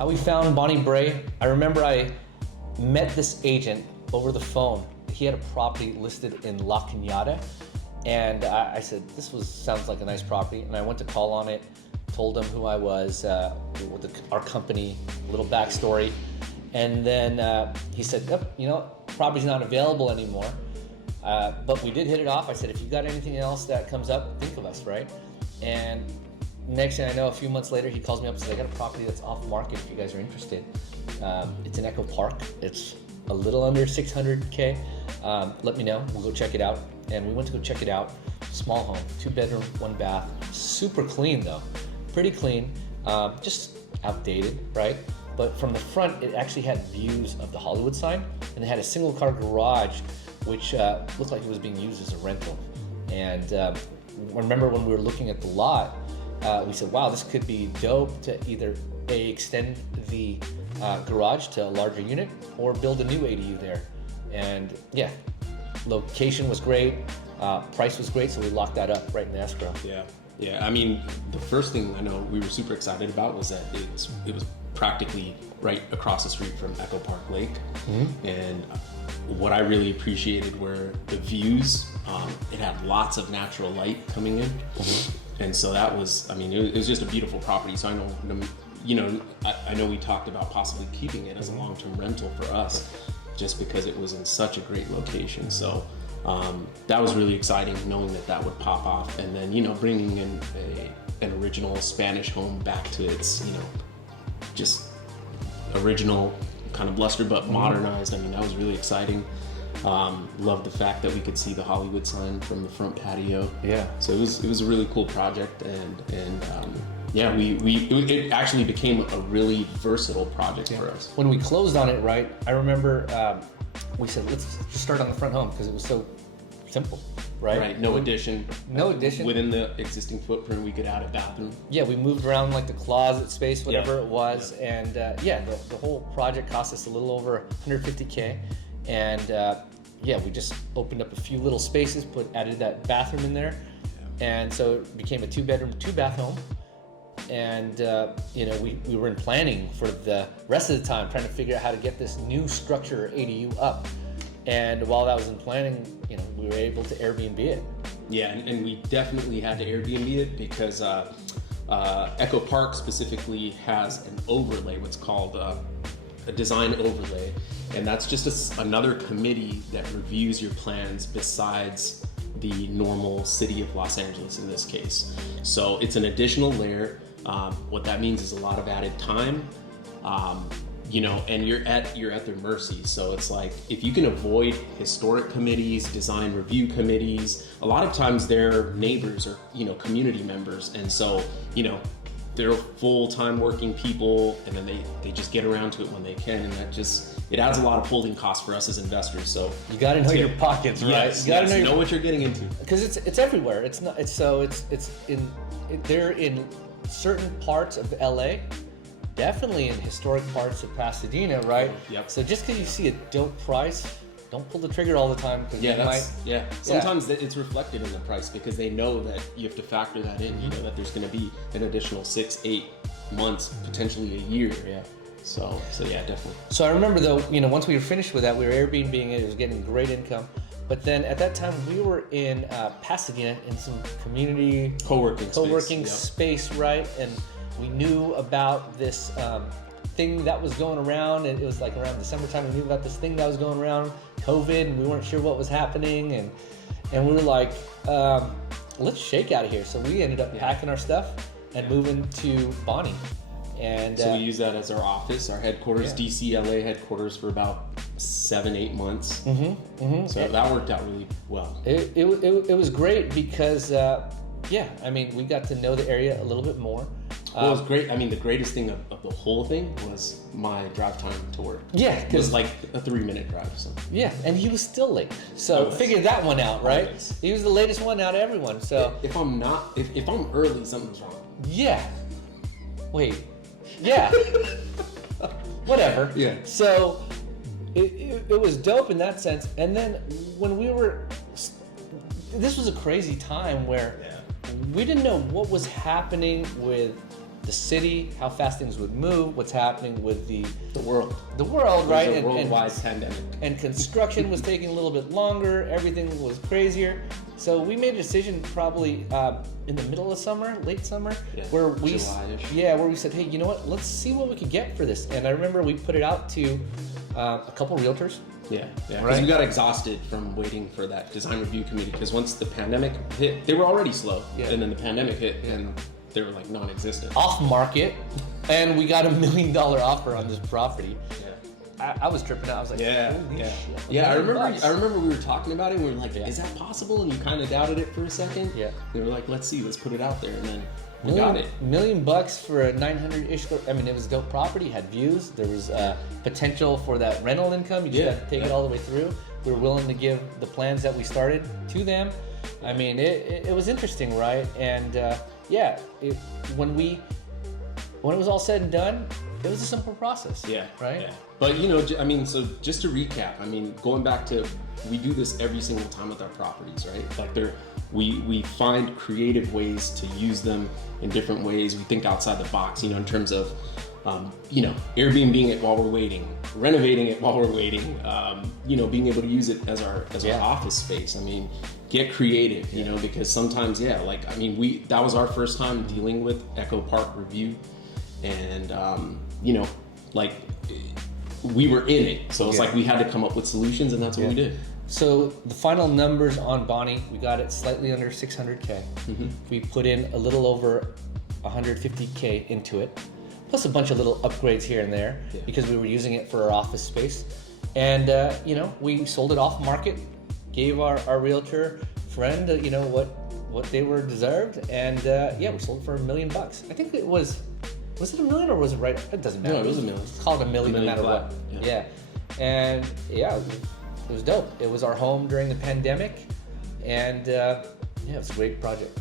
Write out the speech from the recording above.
How we found Bonnie Bray, I remember I met this agent over the phone. He had a property listed in La Cañada, and I said, sounds like a nice property, and I went to call on it, told him who I was, our company, a little backstory, and then he said, yep, property's not available anymore, but we did hit it off. I said, if you got anything else that comes up, think of us, right? And next thing I know, a few months later, he calls me up and says, I got a property that's off market if you guys are interested. It's in Echo Park. It's a little under 600K. Let me know, we'll go check it out. And we went to go check it out. Small home, 2-bedroom, 1 bath. Super clean though, pretty clean. Just outdated, right? But from the front, it actually had views of the Hollywood sign, and it had a single car garage, which looked like it was being used as a rental. And remember when we were looking at the lot, we said, wow, this could be dope to either extend the garage to a larger unit or build a new ADU there. And yeah, location was great, price was great, so we locked that up right in the escrow. Yeah. I mean, the first thing I know we were super excited about was that it was practically right across the street from Echo Park Lake. Mm-hmm. And what I really appreciated were the views. It had lots of natural light coming in. Mm-hmm. And so that was, it was just a beautiful property. So I know, I know we talked about possibly keeping it as a long-term rental for us, just because it was in such a great location. So that was really exciting, knowing that would pop off, and then bringing in an original Spanish home back to its just original kind of luster, but modernized. That was really exciting. Loved the fact that we could see the Hollywood sign from the front patio. Yeah. So it was a really cool project, and it actually became a really versatile project for us. When we closed on it, right, I remember we said, let's just start on the front home because it was so simple, right? Right, no addition. No addition. Within the existing footprint, we could add a bathroom. Yeah, we moved around like the closet space, whatever it was, and the whole project cost us a little over 150K, and we just opened up a few little spaces, added that bathroom in there, and so it became a 2-bedroom, 2-bath home. And we were in planning for the rest of the time, trying to figure out how to get this new structure ADU up. And while that was in planning, we were able to Airbnb it. Yeah, and we definitely had to Airbnb it because Echo Park specifically has an overlay, what's called a design overlay, and that's just another committee that reviews your plans besides the normal city of Los Angeles in this case. So it's an additional layer. What that means is a lot of added time, and you're at their mercy. So it's like, if you can avoid historic committees, design review committees, a lot of times their neighbors are, community members. And so, they're full-time working people, and then they just get around to it when they can. And it adds a lot of holding costs for us as investors. So you got to know your pockets, right? Yes, you got to know what you're getting into. Because it's everywhere. They're in certain parts of LA, definitely in historic parts of Pasadena, right? Yep. So just because you see a dope price, don't pull the trigger all the time. Sometimes it's reflected in the price because they know that you have to factor that in. That there's going to be an additional 6-8 months, potentially a year. Yeah. So yeah, definitely. So I remember though, once we were finished with that, we were Airbnb-ing it. It was getting great income. But then at that time, we were in Pasadena in some community co-working space, right? And we knew about this thing that was going around, and it was like around December time. We knew about this thing that was going around, COVID, and we weren't sure what was happening, and we were like, let's shake out of here. So we ended up packing our stuff and moving to Bonnie. And so we used that as our office, our headquarters, DCLA headquarters, for about 7-8 months. So that worked out really well. It was great because we got to know the area a little bit more. Well, it was great. The greatest thing of the whole thing was my drive time to work. Yeah, it was like a 3-minute drive. So. Yeah, and he was still late. So figure that one out, right? Always. He was the latest one out of everyone. So if I'm early, something's wrong. Yeah. Wait. Yeah. Whatever. Yeah. So it was dope in that sense. And then when this was a crazy time where we didn't know what was happening with the city, how fast things would move, what's happening with the world, right? It was a worldwide pandemic. And construction was taking a little bit longer. Everything was crazier. So we made a decision probably in the middle of summer, late summer, where we said, hey, you know what? Let's see what we could get for this. And I remember we put it out to a couple realtors. Yeah, because we got exhausted from waiting for that design review committee. Because once the pandemic hit, they were already slow, and then the pandemic hit, and they were like non-existent. Off market, and we got $1 million offer on this property. I was tripping out. I was like, shit. I remember we were talking about it, and we were like, is that possible? And you kind of doubted it for a second. Yeah. They were like, let's see, let's put it out there, and then we got it. $1 million for a 900-ish. I mean, it was a dope property. Had views. There was potential for that rental income. You just had to take it all the way through. We were willing to give the plans that we started to them. I mean, it was interesting, right? And when it was all said and done, it was a simple process. Right. Yeah. But I mean, so just to recap, I mean, going back to, we do this every single time with our properties, right? Like we find creative ways to use them in different ways. We think outside the box, in terms of, Airbnb it while we're waiting, renovating it while we're waiting, being able to use it as our office space. I mean, get creative, because sometimes, that was our first time dealing with Echo Park Review, and we were in it, so it's like we had to come up with solutions, and that's what we did. So the final numbers on Bonnie, we got it slightly under 600K. Mm-hmm. We put in a little over 150K into it, plus a bunch of little upgrades here and there because we were using it for our office space. And we sold it off market, gave our realtor friend what they were deserved, and we sold it for $1 million. I think it was it $1 million or was it right? It doesn't matter. No, it was $1 million. It's called $1 million no matter what. And it was dope. It was our home during the pandemic, and it was a great project.